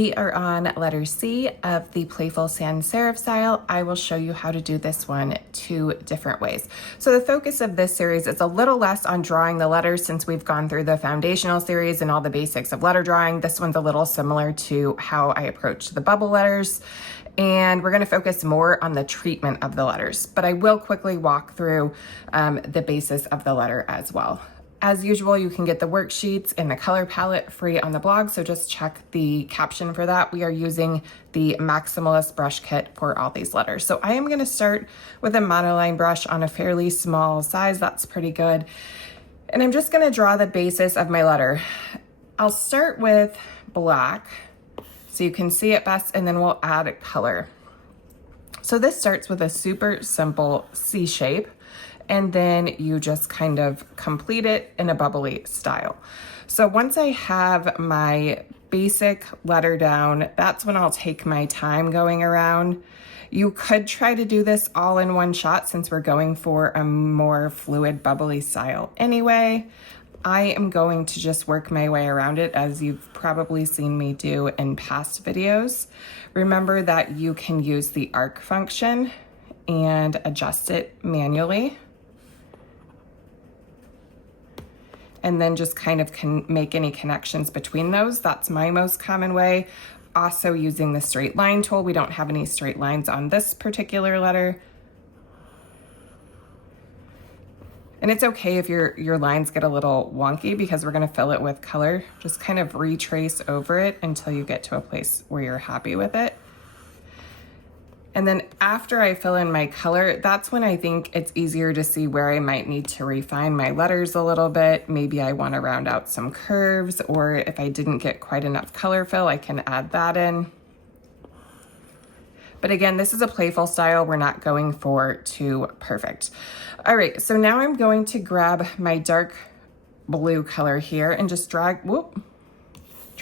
We are on letter C of the Playful sans serif style. I will show you how to do this one 2 different ways. So the focus of this series is a little less on drawing the letters since we've gone through the foundational series and all the basics of letter drawing. This one's a little similar to how I approach the bubble letters. And we're going to focus more on the treatment of the letters, but I will quickly walk through the basis of the letter as well. As usual, you can get the worksheets and the color palette free on the blog, so just check the caption for that. We are using the Maximalist brush kit for all these letters. So I am going to start with a monoline brush on a fairly small size. That's pretty good. And I'm just going to draw the basis of my letter. I'll start with black so you can see it best, and then we'll add color. So this starts with a super simple C shape, and then you just kind of complete it in a bubbly style. So once I have my basic letter down, that's when I'll take my time going around. You could try to do this all in one shot since we're going for a more fluid, bubbly style anyway. I am going to just work my way around it as you've probably seen me do in past videos. Remember that you can use the arc function and adjust it manually. And then just kind of can make any connections between those. That's my most common way. Also using the straight line tool. We don't have any straight lines on this particular letter. And it's okay if your lines get a little wonky because we're gonna fill it with color. Just kind of retrace over it until you get to a place where you're happy with it. And then after I fill in my color, that's when I think it's easier to see where I might need to refine my letters a little bit. Maybe I want to round out some curves, or if I didn't get quite enough color fill, I can add that in. But again, this is a playful style. We're not going for too perfect. All right, so now I'm going to grab my dark blue color here and just drag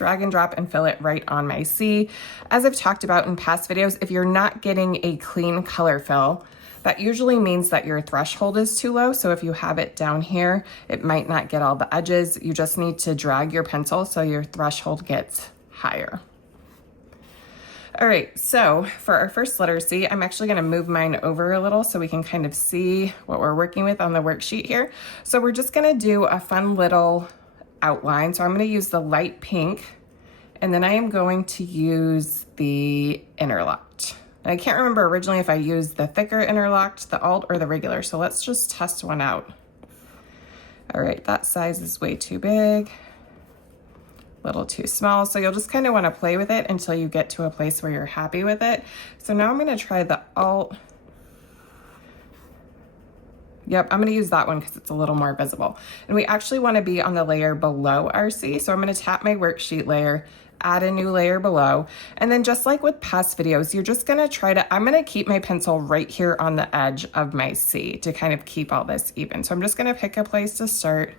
and drop and fill it right on my C. As I've talked about in past videos, if you're not getting a clean color fill, that usually means that your threshold is too low. So if you have it down here, it might not get all the edges. You just need to drag your pencil so your threshold gets higher. All right, so for our first letter C, I'm actually gonna move mine over a little so we can kind of see what we're working with on the worksheet here. So we're just gonna do a fun little outline. So I'm going to use the light pink, and then I am going to use the interlocked. And I can't remember originally if I used the thicker interlocked, the alt, or the regular. So let's just test one out. All right, that size is way too big, a little too small. So you'll just kind of want to play with it until you get to a place where you're happy with it. So now I'm going to try the alt. Yep, I'm gonna use that one because it's a little more visible. And we actually wanna be on the layer below our C. So I'm gonna tap my worksheet layer, add a new layer below. And then just like with past videos, you're just gonna I'm gonna keep my pencil right here on the edge of my C to kind of keep all this even. So I'm just gonna pick a place to start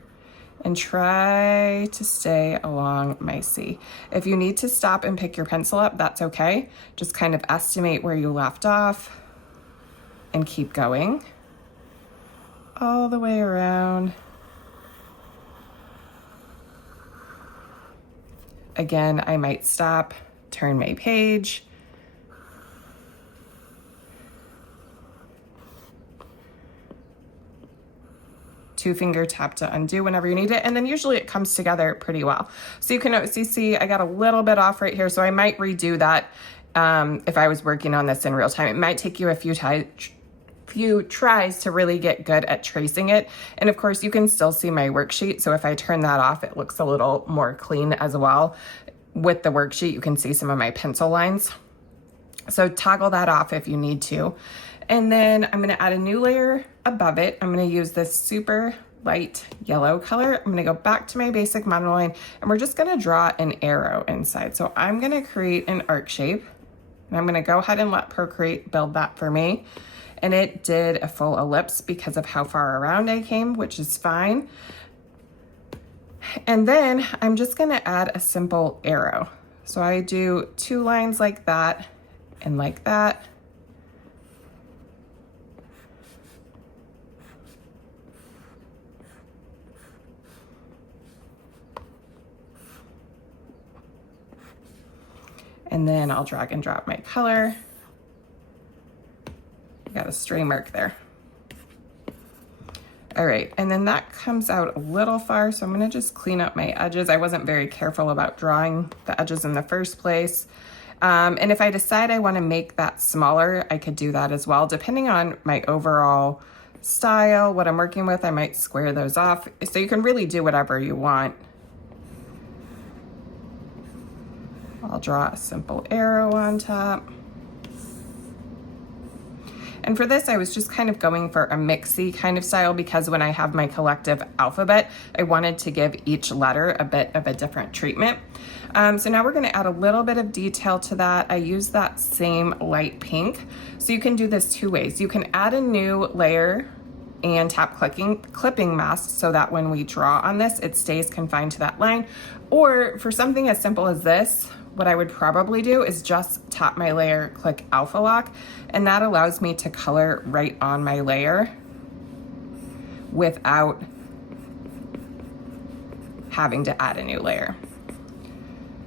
and try to stay along my C. If you need to stop and pick your pencil up, that's okay. Just kind of estimate where you left off and keep going all the way around. Again, I might stop, turn my page. Two finger tap to undo whenever you need it, and then usually it comes together pretty well. So you can see I got a little bit off right here, so I might redo that if I was working on this in real time. It might take you a few tries to really get good at tracing it. And of course you can still see my worksheet. So if I turn that off, it looks a little more clean as well. With the worksheet, you can see some of my pencil lines. So toggle that off if you need to. And then I'm gonna add a new layer above it. I'm gonna use this super light yellow color. I'm gonna go back to my basic monoline, and we're just gonna draw an arrow inside. So I'm gonna create an arc shape, and I'm gonna go ahead and let Procreate build that for me. And it did a full ellipse because of how far around I came, which is fine. And then I'm just gonna add a simple arrow. So I do 2 lines like that and like that. And then I'll drag and drop my color. Got a stray mark there. All right, and then that comes out a little far, so I'm gonna just clean up my edges. I wasn't very careful about drawing the edges in the first place. And if I decide I wanna make that smaller, I could do that as well. Depending on my overall style, what I'm working with, I might square those off. So you can really do whatever you want. I'll draw a simple arrow on top. And for this, I was just kind of going for a mixy kind of style because when I have my collective alphabet, I wanted to give each letter a bit of a different treatment. So now we're gonna add a little bit of detail to that. I use that same light pink. So you can do this two ways. You can add a new layer and tap clipping mask so that when we draw on this, it stays confined to that line. Or for something as simple as this, what I would probably do is just tap my layer, click Alpha Lock, and that allows me to color right on my layer without having to add a new layer.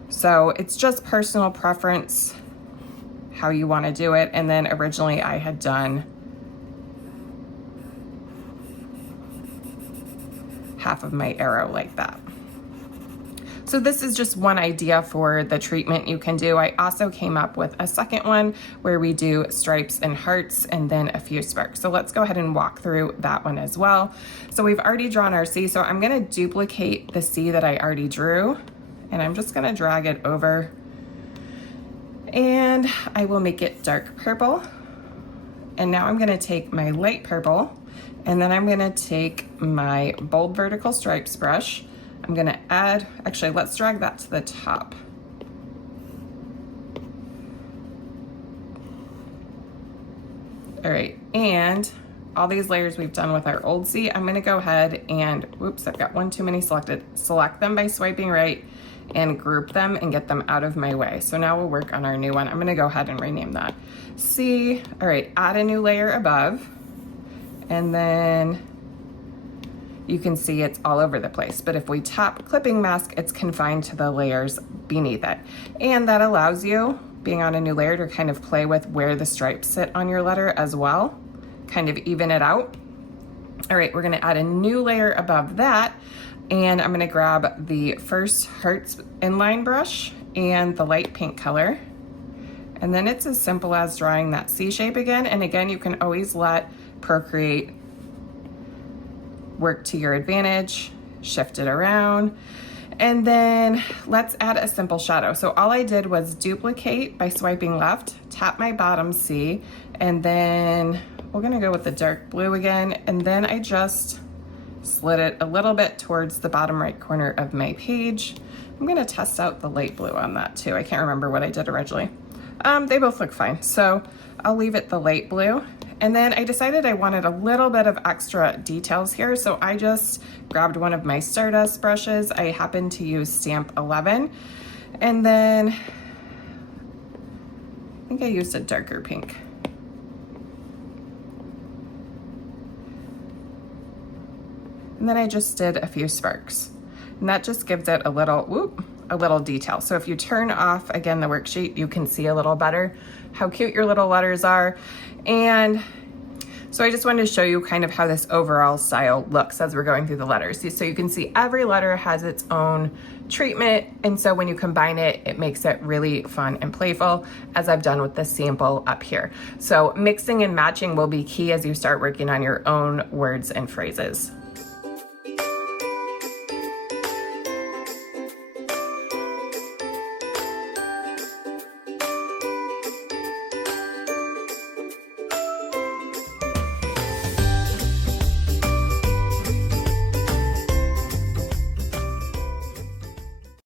So it's just personal preference how you want to do it. And then originally I had done half of my arrow like that. So this is just one idea for the treatment you can do. I also came up with a second one where we do stripes and hearts and then a few sparks. So let's go ahead and walk through that one as well. So we've already drawn our C, so I'm gonna duplicate the C that I already drew, and I'm just gonna drag it over, and I will make it dark purple. And now I'm gonna take my light purple, and then I'm gonna take my bold vertical stripes brush. I'm gonna add, actually, let's drag that to the top. All right, and all these layers we've done with our old C, I'm gonna go ahead and, whoops, I've got one too many selected. Select them by swiping right and group them and get them out of my way. So now we'll work on our new one. I'm gonna go ahead and rename that C. All right, add a new layer above, and then you can see it's all over the place. But if we tap clipping mask, it's confined to the layers beneath it. And that allows you, being on a new layer, to kind of play with where the stripes sit on your letter as well, kind of even it out. All right, we're gonna add a new layer above that, and I'm gonna grab the first hearts inline brush and the light pink color. And then it's as simple as drawing that C shape again. And again, you can always let Procreate work to your advantage, shift it around, and then let's add a simple shadow. So all I did was duplicate by swiping left, tap my bottom C, and then we're gonna go with the dark blue again, and then I just slid it a little bit towards the bottom right corner of my page. I'm gonna test out the light blue on that too. I can't remember what I did originally. They both look fine, so I'll leave it the light blue. And then I decided I wanted a little bit of extra details here, so I just grabbed one of my Stardust brushes. I happened to use stamp 11, and then I think I used a darker pink. And then I just did a few sparks, and that just gives it a little detail. So if you turn off, again, the worksheet, you can see a little better how cute your little letters are. And so I just wanted to show you kind of how this overall style looks as we're going through the letters. So you can see every letter has its own treatment, and so when you combine it, it makes it really fun and playful, as I've done with this sample up here. So mixing and matching will be key as you start working on your own words and phrases.